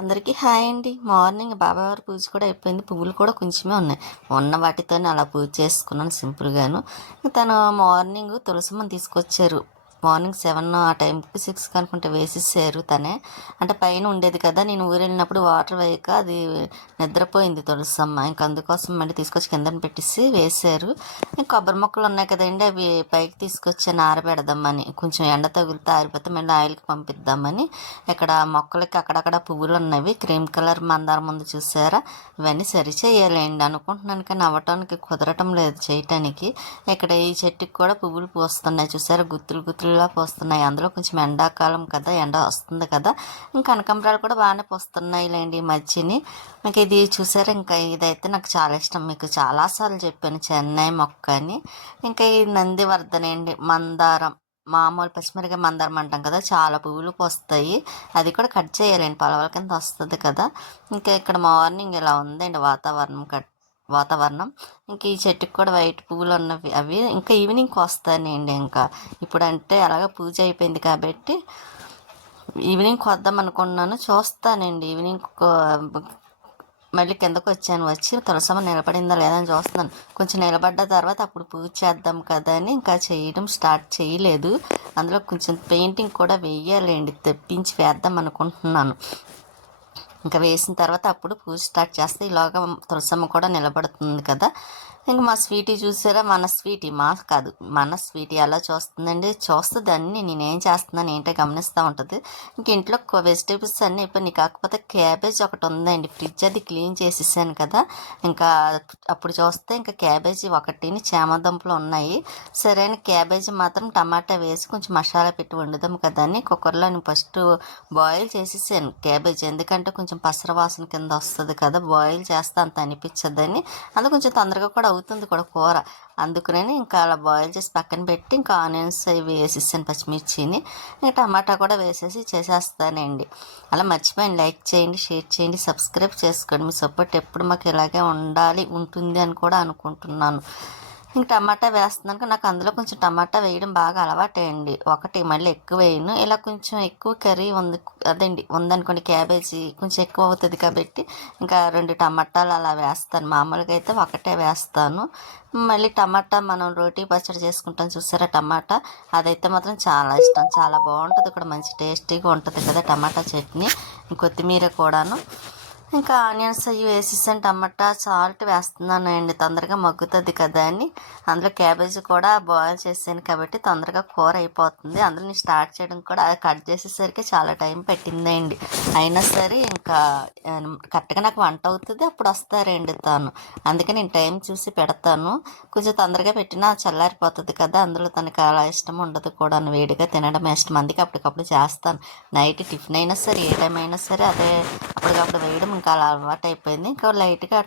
అందరికీ హాయ్ అండి. మార్నింగ్ బాబావారి పూజ కూడా అయిపోయింది. పువ్వులు కూడా కొంచెమే ఉన్నాయి. ఉన్న వాటితోనే అలా పూజ చేసుకున్నాను సింపుల్గాను. తను మార్నింగ్ తులసమ్మని తీసుకొచ్చారు. మార్నింగ్ సెవెన్ ఆ టైంకి సిక్స్ అనుకుంటే వేసేసారు తనే. అంటే పైన ఉండేది కదా నేను ఊరు వెళ్ళినప్పుడు వాటర్ వేయక అది నిద్రపోయింది తులసమ్మ. ఇంక అందుకోసం మళ్ళీ తీసుకొచ్చి కిందన పెట్టేసి వేసారు. ఇంకా కొబ్బరి మొక్కలు ఉన్నాయి కదండి అవి పైకి తీసుకొచ్చి ఆరబెడదామని. కొంచెం ఎండ తగిలితే ఆరిపోతే మళ్ళీ ఆయిల్కి పంపిద్దామని. ఇక్కడ మొక్కలకి అక్కడక్కడ పువ్వులు ఉన్నవి క్రీమ్ కలర్ మందారం ముందు చూసారా? ఇవన్నీ సరి చేయాలండి. అనుకుంటున్నాను కానీ అవ్వటానికి కుదరటం లేదు చేయటానికి. ఇక్కడ ఈ చెట్టుకి కూడా పువ్వులు పూస్తున్నాయి చూసారా? గుత్తులు గుత్తులు గుత్తులులా పూస్తున్నాయి. అందులో కొంచెం ఎండాకాలం కదా ఎండ వస్తుంది కదా. ఇంకా కనకంబరాలు కూడా బాగానే పూస్తున్నాయి లేండి ఈ మధ్యని. నాకు ఇది చూసారా ఇంకా ఇదైతే నాకు చాలా ఇష్టం. మీకు చాలాసార్లు చెప్పాను చెన్నై మొక్క అని ఇంకా ఈ నందివర్ధన అండి మందారం. మామూలు పచ్చిమిరకాయ మందారం అంటాం కదా చాలా పువ్వులు పోస్తాయి. అది కూడా కట్ చేయాలండి పలవల కింద వస్తుంది కదా. ఇంకా ఇక్కడ మార్నింగ్ ఇలా ఉందండి వాతావరణం కట్ వాతావరణం. ఇంకా ఈ చెట్టుకి కూడా వైట్ పువ్వులు ఉన్నవి అవి ఇంకా ఈవినింగ్కి వస్తానండి ఇంకా. ఇప్పుడంటే అలాగ అలాగే పూజ అయిపోయింది కాబట్టి ఈవినింగ్ కొద్దాం అనుకున్నాను. చూస్తానండి. ఈవినింగ్ మళ్ళీ కిందకు వచ్చాను. వచ్చి తులసమ్మ నిలబడిందా లేదా అని చూస్తున్నాను. కొంచెం నిలబడ్డ తర్వాత అప్పుడు పూజ చేద్దాం కదా అని ఇంకా చేయడం స్టార్ట్ చేయలేదు. అందులో కొంచెం పెయింటింగ్ కూడా వేయాలండి. తెప్పించి వేద్దాం అనుకుంటున్నాను. ఇంకా వేసిన తర్వాత అప్పుడు పూజ స్టార్ట్ చేస్తే ఈలోగా తులసమ్మ కూడా నిలబడుతుంది కదా. ఇంక మా స్వీటీ చూసారా? మన స్వీటీ మా కాదు. మన స్వీటీ అలా చూస్తుందండి? చూస్తుంది అన్నీ. నేనేం చేస్తున్నాను ఏంటో గమనిస్తూ ఉంటుంది. ఇంక ఇంట్లో వెజిటేబుల్స్ అన్నీ అయిపోయినాయి. కాకపోతే క్యాబేజ్ ఒకటి ఉందండి. ఫ్రిడ్జ్ అది క్లీన్ చేసేసాను కదా. ఇంకా అప్పుడు చూస్తే ఇంకా క్యాబేజీ ఒకటిని చామదుంపలు ఉన్నాయి. సరే అని క్యాబేజీ మాత్రం టమాటా వేసి కొంచెం మసాలా పెట్టి వండుదాం కదా అని కుక్కర్లో నేను ఫస్ట్ బాయిల్ చేసేసాను. క్యాబేజీ ఎందుకంటే కొంచెం పసర వాసన కింద వస్తుంది కదా. బాయిల్ చేస్తే అంత అనిపించదని. అది కొంచెం తొందరగా కూడా అవుతుంది కూడా కూర. అందుకనే ఇంకా అలా బాయిల్ చేసి పక్కన పెట్టి ఇంకా ఆనియన్స్ ఇవి వేసేసాను పచ్చిమిర్చిని. ఇంకా టమాటా కూడా వేసేసి చేసేస్తానండి. అలా మర్చిపోయింది లైక్ చేయండి షేర్ చేయండి సబ్స్క్రైబ్ చేసుకోండి. మీ సపోర్ట్ ఎప్పుడు మాకు ఇలాగే ఉండాలి ఉంటుంది అని కూడా అనుకుంటున్నాను. ఇంక టమాటా వేస్తున్నాను నాకు అందులో కొంచెం టమాటా వేయడం బాగా అలవాటే అండి ఒకటి మళ్ళీ ఎక్కువ వేయను. ఇలా కొంచెం ఎక్కువ కర్రీ ఉంది. అదండి ఉందనుకోండి క్యాబేజీ కొంచెం ఎక్కువ అవుతుంది కాబట్టి ఇంకా రెండు టమాటాలు అలా వేస్తాను. మామూలుగా అయితే ఒకటే వేస్తాను. మళ్ళీ టమాటా మనం రోటీ పచ్చడి చేసుకుంటాం చూసారా టమాటా? అదైతే మాత్రం చాలా ఇష్టం. చాలా బాగుంటుంది. ఇక్కడ మంచి టేస్టీగా ఉంటుంది కదా టమాటా చట్నీ. కొత్తిమీర కూడాను. ఇంకా ఆనియన్స్ అవి వేసేసాను టమాటా సాల్ట్ వేస్తున్నానండి. తొందరగా మగ్గుతుంది కదా అని. అందులో క్యాబేజీ కూడా బాయిల్ చేసాను కాబట్టి తొందరగా కూర అయిపోతుంది. అందులో నేను స్టార్ట్ చేయడం కూడా అది కట్ చేసేసరికి చాలా టైం పెట్టిందండి. అయినా సరే ఇంకా కరెక్ట్గా నాకు వంట అవుతుంది అప్పుడు వస్తారండి తాను. అందుకే నేను టైం చూసి పెడతాను. కొంచెం తొందరగా పెట్టినా చల్లారిపోతుంది కదా అందులో తనకి అలా ఇష్టం ఉండదు కూడా వేడిగా తినడం ఇష్టం. అందుకే అప్పటికప్పుడు చేస్తాను. నైట్ టిఫిన్ అయినా సరే ఏ టైం అయినా సరే అదే అప్పటికప్పుడు వేయడం ఇంకా అలా అలవాటు అయిపోయింది ఇంకా లైట్గా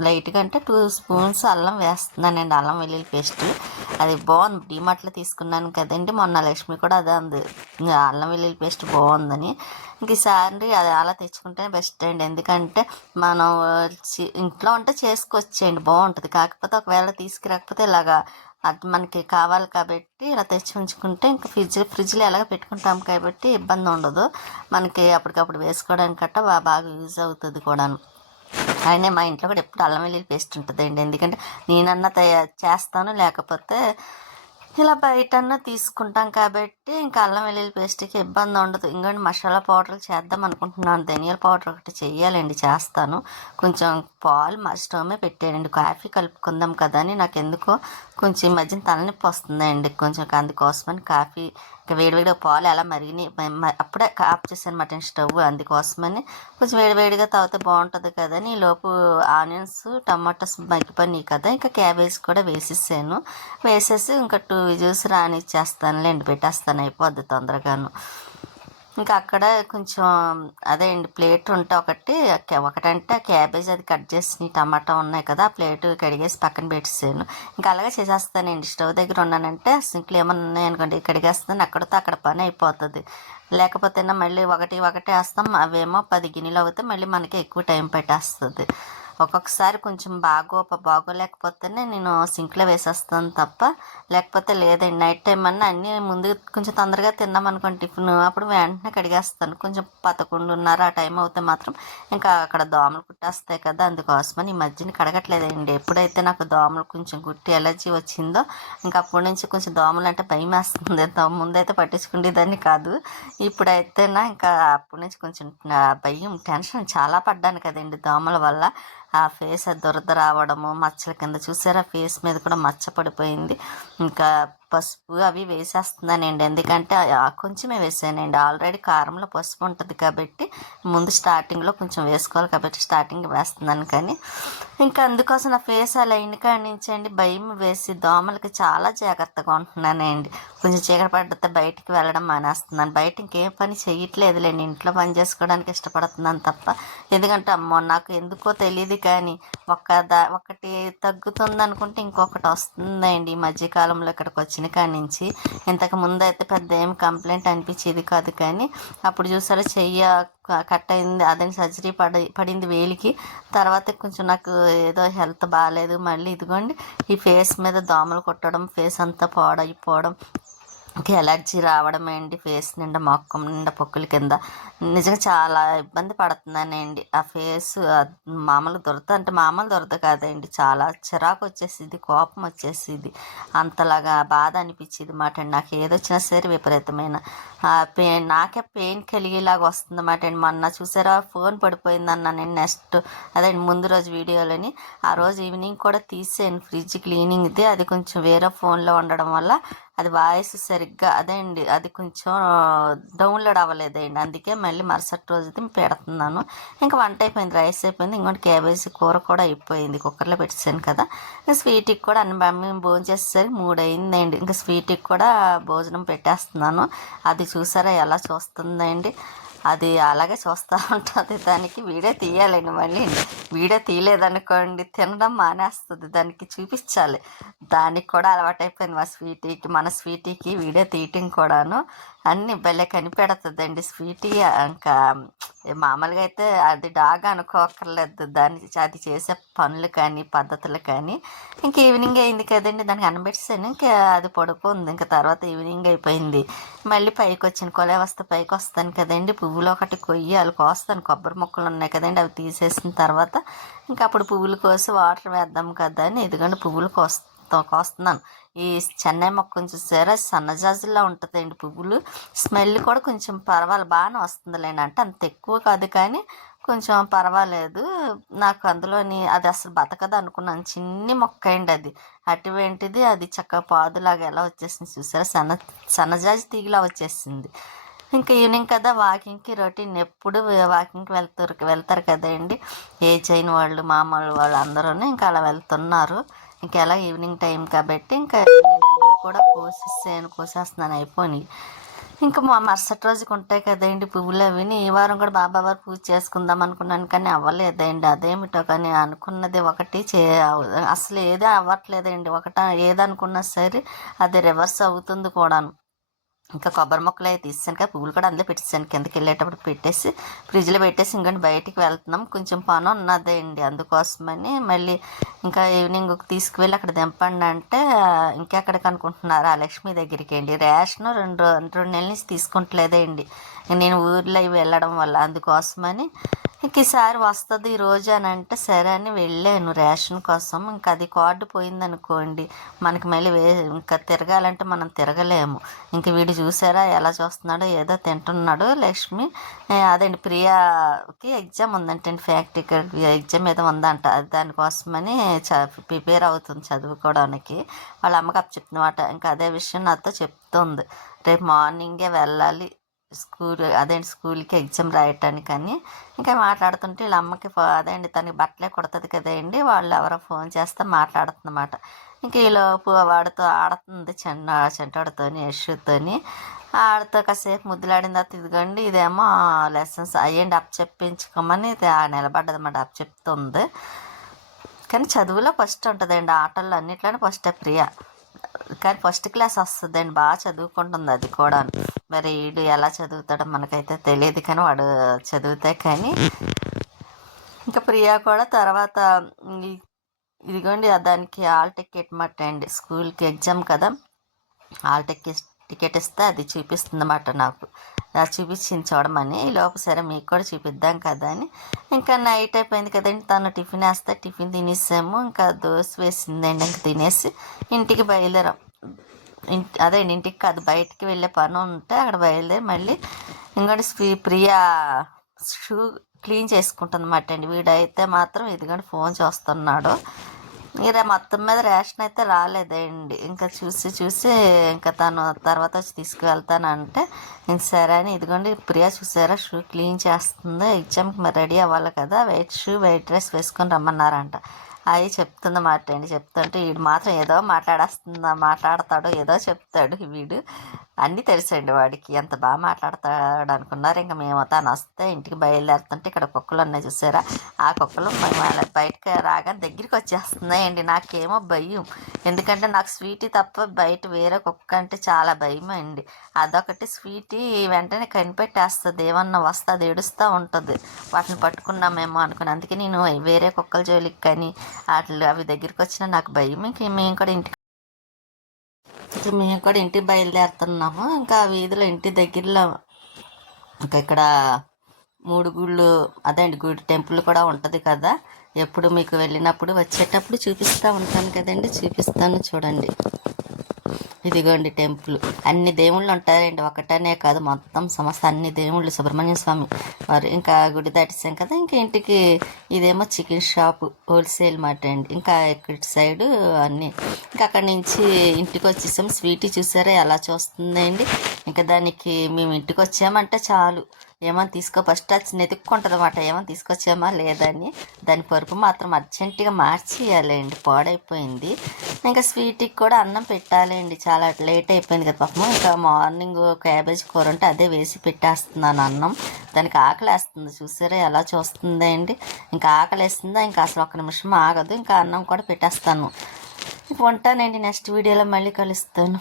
లైట్గా అంటే టూ స్పూన్స్ అల్లం వేస్తున్నానండి. అల్లం వెల్లుల్లి పేస్ట్. అది బాగుంది. డిమార్ట్లో తీసుకున్నాను కదండి. మొన్న లక్ష్మి కూడా అదే అంది. అల్లం వెల్లుల్లి పేస్ట్ బాగుందని. ఇంక ఈసారి అది అలా తెచ్చుకుంటే బెస్ట్ అండి. ఎందుకంటే మనం చి- ఇంట్లో ఉంటే చేసుకొచ్చేయండి. బాగుంటుంది. కాకపోతే ఒకవేళ తీసుకురాకపోతే ఇలాగా అది మనకి కావాలి కాబట్టి ఇలా తెచ్చి ఉంచుకుంటే ఇంకా ఫ్రిడ్జ్ ఫ్రిడ్జ్లో ఎలాగ పెట్టుకుంటాం కాబట్టి ఇబ్బంది ఉండదు. మనకి అప్పటికప్పుడు వేసుకోవడానికి గట్ట బాగా యూజ్ అవుతుంది కూడాను. అయినా మా ఇంట్లో కూడా ఎప్పుడు అల్లం వెల్లుల్లి పేస్ట్ ఉంటుందండి. ఎందుకంటే నేనన్నా తయారు చేస్తాను లేకపోతే ఇలా బయటన్నా తీసుకుంటాం కాబట్టి ఇంకా అల్లం వెల్లుల్లి పేస్ట్కి ఇబ్బంది ఉండదు. ఇంకోటి మసాలా పౌడర్ చేద్దాం అనుకుంటున్నాను. ధనియాల పౌడర్ ఒకటి చేయాలండి చేస్తాను. కొంచెం పాలు మా స్టవ్ పెట్టానండి కాఫీ కలుపుకుందాం కదా అని. నాకు ఎందుకో కొంచెం ఈ మధ్యన తలనొప్పి వస్తుందండి. కొంచెం అందుకోసమని కాఫీ వేడివేడిగా పాలు అలా మరిగినాయి అప్పుడే ఆఫ్ చేశాను మటన్ స్టవ్ అందుకోసమని. కొంచెం వేడివేడిగా తాగితే బాగుంటుంది కదా అని లోపు ఆనియన్స్ టమాటాస్ మగ్గిపోయినాయి కదా ఇంకా క్యాబేజ్ కూడా వేసేసాను. వేసేసి ఇంకా టూ విజిల్స్ రానిచ్చేస్తానులేండి పెట్టేస్తాను అయిపోద్ది తొందరగాను. ఇంకా అక్కడ కొంచెం అదే అండి ప్లేట్ ఉంటే ఒకటి ఒకటంటే క్యాబేజ్ అది కట్ చేసి టమాటా ఉన్నాయి కదా ఆ ప్లేట్ కడిగేసి పక్కన పెట్టేసాను. ఇంకా అలాగే చేసేస్తానండి. స్టవ్ దగ్గర ఉన్నానంటే సింక్లు ఏమన్నా ఉన్నాయనుకోండి కడిగేస్తాను. అక్కడితో అక్కడ పని అయిపోతుంది. లేకపోతే మళ్ళీ ఒకటి ఒకటి వేస్తాం. అవేమో పది గిన్నెలు అవుతాయి మళ్ళీ మనకి ఎక్కువ టైం పెట్టేస్తుంది. ఒక్కొక్కసారి కొంచెం బాగో బాగోలేకపోతేనే నేను సింక్లో వేసేస్తాను తప్ప లేకపోతే లేదండి. నైట్ టైం అన్నా అన్నీ ముందు కొంచెం తొందరగా తిన్నాం అనుకోండి టిఫిన్. అప్పుడు వెంటనే కడిగేస్తాను. కొంచెం పదకొండున్నర ఆ టైం అవుతే మాత్రం ఇంకా అక్కడ దోమలు కుట్టేస్తాయి కదా అందుకోసమని ఈ మధ్యన కడగట్లేదండి. ఎప్పుడైతే నాకు దోమలు కొంచెం కుట్టి ఎలర్జీ వచ్చిందో ఇంకా అప్పటి నుంచి కొంచెం దోమలు అంటే భయం వేస్తుంది. ముందైతే పట్టించుకునేదాన్ని కాదు. ఇప్పుడైతేనా ఇంకా అప్పటి నుంచి కొంచెం భయం టెన్షన్ చాలా పడ్డాను కదండి దోమల వల్ల. ఆ ఫేస్ దురద రావడము మచ్చల కింద చూసారా? ఫేస్ మీద కూడా మచ్చ పడిపోయింది. ఇంకా పసుపు అవి వేసేస్తున్నానండి. ఎందుకంటే కొంచెమే వేసానండి. ఆల్రెడీ కారంలో పసుపు ఉంటుంది కాబట్టి ముందు స్టార్టింగ్లో కొంచెం వేసుకోవాలి కాబట్టి స్టార్టింగ్ వేస్తున్నాను కానీ ఇంకా అందుకోసం నా ఫేస్ అలా ఇంటికాడ నుంచి అండి భయం వేసి దోమలకి చాలా జాగ్రత్తగా ఉంటున్నానండి. కొంచెం చీకటి పడితే బయటికి వెళ్ళడం మానేస్తున్నాను. బయట ఇంకేం పని చేయట్లేదులేండి. ఇంట్లో పని చేసుకోవడానికి ఇష్టపడుతున్నాను తప్ప. ఎందుకంటే అమ్మో నాకు ఎందుకో తెలియదు కానీ ఒక్క దా ఒకటి తగ్గుతుంది అనుకుంటే ఇంకొకటి వస్తుందండి. ఈ మధ్యకాలంలో ఇక్కడికి వచ్చిన కాడి నుంచి ఇంతకు ముందు అయితే పెద్ద ఏం కంప్లైంట్ అనిపించేది కాదు కానీ అప్పుడు చూసారా చెయ్యి కట్ అయింది అదే సర్జరీ పడి పడింది వేలికి. తర్వాత కొంచెం నాకు ఏదో హెల్త్ బాగాలేదు మళ్ళీ ఇదిగోండి ఈ ఫేస్ మీద దోమలు కొట్టడం ఫేస్ అంతా పాడైపోవడం ఇంకా ఎలర్జీ రావడం ఏంటి? ఫేస్ నిండా మొక్కం నిండా పొక్కుల కింద. నిజంగా చాలా ఇబ్బంది పడుతున్నానండి ఆ ఫేస్ మామూలు దొరద అంటే మామూలు దొరద కాదండి. చాలా చిరాకు వచ్చేసింది కోపం వచ్చేసింది అంతలాగా బాధ అనిపించేది మాట అండి. నాకు ఏదొచ్చినా సరే విపరీతమైన పెయిన్ నాకే పెయిన్ కలిగేలాగా వస్తుందన్నమాట అండి. మొన్న చూసారా? ఫోన్ పడిపోయిందన్న నేను నెక్స్ట్ అదే ముందు రోజు వీడియోలోని. ఆ రోజు ఈవినింగ్ కూడా తీసాను ఫ్రిడ్జ్ క్లీనింగ్ది అది కొంచెం వేరే ఫోన్లో ఉండడం వల్ల అది వాయిస్ సరిగ్గా అదే అండి అది కొంచెం డౌన్లోడ్ అవ్వలేదండి. అందుకే మళ్ళీ మరుసటి రోజుది పెడుతున్నాను. ఇంకా వంట అయిపోయింది రైస్ అయిపోయింది ఇంకోటి క్యాబేజీ కూర కూడా అయిపోయింది. కుక్కర్లో పెట్టేసాను కదా. ఇంకా స్వీట్కి కూడా అన్ని మేము భోజనం చేసేసరికి మూడు అయిందండి ఇంకా స్వీట్కి కూడా భోజనం పెట్టేస్తున్నాను. అది చూసారా ఎలా చూస్తుందండి? అది అలాగే చూస్తూ ఉంటుంది. దానికి వీడియో తీయాలండి మళ్ళీ. వీడియో తీయలేదనుకోండి తినడం మానేస్తుంది. దానికి చూపించాలి. దానికి కూడా అలవాటైపోయింది మా స్వీటీకి. మన స్వీటీకి వీడియో తీయటం కూడాను అన్ని భలే కనిపెడుతుందండి. స్వీటీ ఇంకా మామూలుగా అయితే అది డాగ్ అనుకోకర్లేదు దాని అది చేసే పనులు కానీ పద్ధతులు కానీ ఇంక ఈవినింగ్ అయింది కదండి. దానికి అన్నబెట్టేసాను ఇంకా అది పడుకుంది. ఇంకా తర్వాత ఈవినింగ్ అయిపోయింది మళ్ళీ పైకి వచ్చిన కొలే వస్తే పైకి వస్తాను కదండి. పువ్వులు ఒకటి కొయ్యి కొయ్యాలి కోస్తాను. కొబ్బరి మొక్కలు ఉన్నాయి కదండి. అవి తీసేసిన తర్వాత ఇంకా అప్పుడు పువ్వులు కోసి వాటర్ వేద్దాం కదా అని ఎదుగండి పువ్వులు కోస్తా కోస్తున్నాను. ఈ చెన్నై మొక్కను చూసారా? సన్నజాజులా ఉంటుందండి పువ్వులు. స్మెల్ కూడా కొంచెం పర్వాలేదు బాగానే వస్తుందిలేండి. అంటే అంత ఎక్కువ కాదు కానీ కొంచెం పర్వాలేదు. నాకు అందులోని అది అసలు బతకదు అనుకున్నాను. చిన్ని మొక్క అయింది అది. అటువంటిది అది చక్కగా పాదులాగా ఎలా వచ్చేసింది చూసారా? సన్న సన్నజాజి తీగలా వచ్చేసింది. ఇంకా ఈవినింగ్ కదా వాకింగ్కి రొటీన్ ఎప్పుడు వాకింగ్కి వెళ్తారు వెళ్తారు కదండి. ఏజ్ అయిన వాళ్ళు మామూలు వాళ్ళు అందరూ ఇంకా అలా వెళ్తున్నారు. ఇంకెలా ఈవినింగ్ టైం కాబట్టి ఇంకా నేను పువ్వులు కూడా కోసేసాను కోసేస్తున్నాను అయిపోయి ఇంకా మా మరుసటి రోజుకి ఉంటాయి కదండి పువ్వులు అవిని ఈ వారం కూడా బాబా వారు పూజ చేసుకుందాం అనుకున్నాను కానీ అవ్వలేదండి. అదేమిటో కానీ అనుకున్నది ఒకటి చే అసలు ఏదో అవ్వట్లేదండి. ఒకట ఏదనుకున్నా సరే అది రివర్స్ అవుతుంది కూడాను. ఇంకా కొబ్బరి మొక్కలు అవి తీసాను కదా పువ్వులు కూడా అందులో పెట్టేసాను. కిందకి వెళ్ళేటప్పుడు పెట్టేసి ఫ్రిడ్జ్లో పెట్టేసి ఇంకంటే బయటికి వెళ్తున్నాం. కొంచెం పని ఉన్నదండి అందుకోసమని మళ్ళీ ఇంకా ఈవినింగ్ తీసుకువెళ్ళి అక్కడ దింపండి అంటే ఇంకెక్కడికి అనుకుంటున్నారు? ఆ లక్ష్మి దగ్గరికి అండి. రేషన్ రెండు రెండు నెలల నుంచి తీసుకుంటలేదండి నేను ఊర్లో వెళ్ళడం వల్ల అందుకోసమని ఇంక ఈసారి వస్తుంది ఈ రోజు అని అంటే సరే అని వెళ్ళాను రేషన్ కోసం. ఇంకా అది కార్డు పోయిందనుకోండి మనకి మళ్ళీ వే ఇంకా తిరగాలంటే మనం తిరగలేము. ఇంక వీడు చూసారా ఎలా చూస్తున్నాడో ఏదో తింటున్నాడు లక్ష్మి. అదండి ప్రియాకి ఎగ్జామ్ ఉందంటే ఫ్యాక్టరీ ఎగ్జామ్ ఏదో ఉందంట. అది దానికోసమని చ ప్రిపేర్ అవుతుంది చదువుకోవడానికి. వాళ్ళ అమ్మకి అప్పు చెప్తున్నమాట ఇంకా అదే విషయం నాతో చెప్తుంది. రేపు మార్నింగే వెళ్ళాలి. స్కూల్ అదేంటి స్కూల్కి ఎగ్జామ్ రాయటానికని ఇంకా మాట్లాడుతుంటే వీళ్ళ అమ్మకి ఫో- అదేంటి తనకి బట్టలే కుడుతుంది కదండి వాళ్ళు ఎవరో ఫోన్ చేస్తే మాట్లాడుతుందన్నమాట. ఇంకా ఈలోపు వాడితో ఆడుతుంది చిన్న చెంటాడుతోని యశుతోని. ఆడితో కాసేపు ముద్దులాడిన తర్వాత ఇదిగోండి ఇదేమో లెసన్స్ అయ్యండి అప్ చెప్పించుకోమని ఇది ఆ నిలబడ్డది అన్నమాట అప్ చెప్తుంది. కానీ చదువులో ఫస్ట్ ఉంటుందండి ఆటల్లో అన్నిట్లోనే ఫస్ట్ ప్రియ. కానీ ఫస్ట్ క్లాస్ వస్తుందండి. బాగా చదువుకుంటుంది అది కూడా. మరి వీడు ఎలా చదువుతాడో మనకైతే తెలియదు కానీ వాడు చదివితే కానీ. ఇంకా ప్రియా కూడా తర్వాత ఇదిగోండి దానికి హాల్ టికెట్ మట్టండి. అండి స్కూల్కి ఎగ్జామ్ కదా. హాల్ టికెట్ టికెట్ ఇస్తే అది చూపిస్తుంది అన్నమాట నాకు. అది చూపించింది చూడమని ఈ లోపు సరే మీకు కూడా చూపిద్దాం కదా అని. ఇంకా నైట్ అయిపోయింది కదండి తను టిఫిన్ వేస్తే టిఫిన్ తినేసాము. ఇంకా దోశ వేసిందండి ఇంకా తినేసి ఇంటికి బయలుదేరాం. ఇంటి అదే ఇంటికి కాదు బయటికి వెళ్ళే పని ఉంటే అక్కడ బయలుదేరి మళ్ళీ ఇంకోటి శ్రీ- ప్రియా షూ క్లీన్ చేసుకుంటుంది అన్నమాట అండి. వీడైతే మాత్రం ఇదిగోండి ఫోన్ చూస్తున్నాడు. ఇక మొత్తం మీద రేషన్ అయితే రాలేదండి. ఇంకా చూసి చూసి ఇంకా తను తర్వాత వచ్చి తీసుకువెళ్తానంటే ఇంక సరే అని ఇదిగోండి ప్రియా చూసారా షూ క్లీన్ చేస్తుంది ఎగ్జామ్కి మరి రెడీ అవ్వాలి కదా వైట్ షూ వైట్ డ్రెస్ వేసుకొని రమ్మన్నారంట. అవి చెప్తుందన్నమాట అండి. చెప్తుంటే వీడు మాత్రం ఏదో మాట్లాడేస్తుందా మాట్లాడతాడు ఏదో చెప్తాడు వీడు. అన్నీ తెలుసండి వాడికి. ఎంత బాగా మాట్లాడతాడు అనుకున్నారు ఇంకా మేము తను వస్తే ఇంటికి బయలుదేరుతుంటే ఇక్కడ కుక్కలు ఉన్నాయి చూసారా? ఆ కుక్కలు బయటకు రాగానే దగ్గరికి వచ్చేస్తున్నాయండి. నాకేమో భయం. ఎందుకంటే నాకు స్వీటీ తప్ప బయట వేరే కుక్క అంటే చాలా భయం అండి. అదొకటి స్వీటీ వెంటనే కనిపెట్టేస్తుంది. ఏమన్నా వస్తే ఏడుస్తూ ఉంటుంది. వాటిని పట్టుకున్నామేమో అనుకుని. అందుకే నేను వేరే కుక్కల జోలికి కానీ వాటి అవి దగ్గరికి వచ్చినా నాకు భయం. ఇంక మేము కూడా ఇంటికి మేము కూడా ఇంటికి బయలుదేరుతున్నాము. ఇంకా ఆ వీధిలో ఇంటి దగ్గరలో ఇంకా ఇక్కడ మూడు గుళ్ళు అదే అండి గుడి టెంపుల్ కూడా ఉంటుంది కదా. ఎప్పుడు మీకు వెళ్ళినప్పుడు వచ్చేటప్పుడు చూపిస్తూ ఉంటాను కదండి. చూపిస్తాను చూడండి. ఇదిగోండి టెంపుల్. అన్ని దేవుళ్ళు ఉంటారండి. ఒకటనే కాదు మొత్తం సమస్త అన్ని దేవుళ్ళు. సుబ్రహ్మణ్య స్వామి వారు ఇంకా గుడి దాటిసాం కదా ఇంకా ఇంటికి ఇదేమో చికెన్ షాప్ హోల్సేల్ మాట అండి. ఇంకా ఇక్కడ సైడు అన్ని. ఇంకా అక్కడి నుంచి ఇంటికి వచ్చేసాం. స్వీట్ చూసారా? ఎలా చూస్తుందండి? ఇంకా దానికి మేము ఇంటికి వచ్చామంటే చాలు. ఏమని తీసుకో? ఫస్ట్ వచ్చి నెతుక్కుంటుంది అనమాట ఏమని తీసుకొచ్చామా లేదని దాని పరుపు మాత్రం అర్జెంటుగా మార్చేయాలండి. పాడైపోయింది. ఇంకా స్వీట్కి కూడా అన్నం పెట్టాలండి. చాలా లేట్ అయిపోయింది కదా పాపం. ఇంకా మార్నింగ్ క్యాబేజ్ కూర ఉంటే అదే వేసి పెట్టేస్తున్నాను అన్నం. దానికి ఆకలి వేస్తుంది చూసారా ఎలా చూస్తుందా అండి. ఇంకా ఆకలి వేస్తుందా ఇంకా అసలు ఒక నిమిషం ఆగదు. ఇంకా అన్నం కూడా పెట్టేస్తాను. ఉంటానండి. నెక్స్ట్ వీడియోలో మళ్ళీ కలుస్తాను.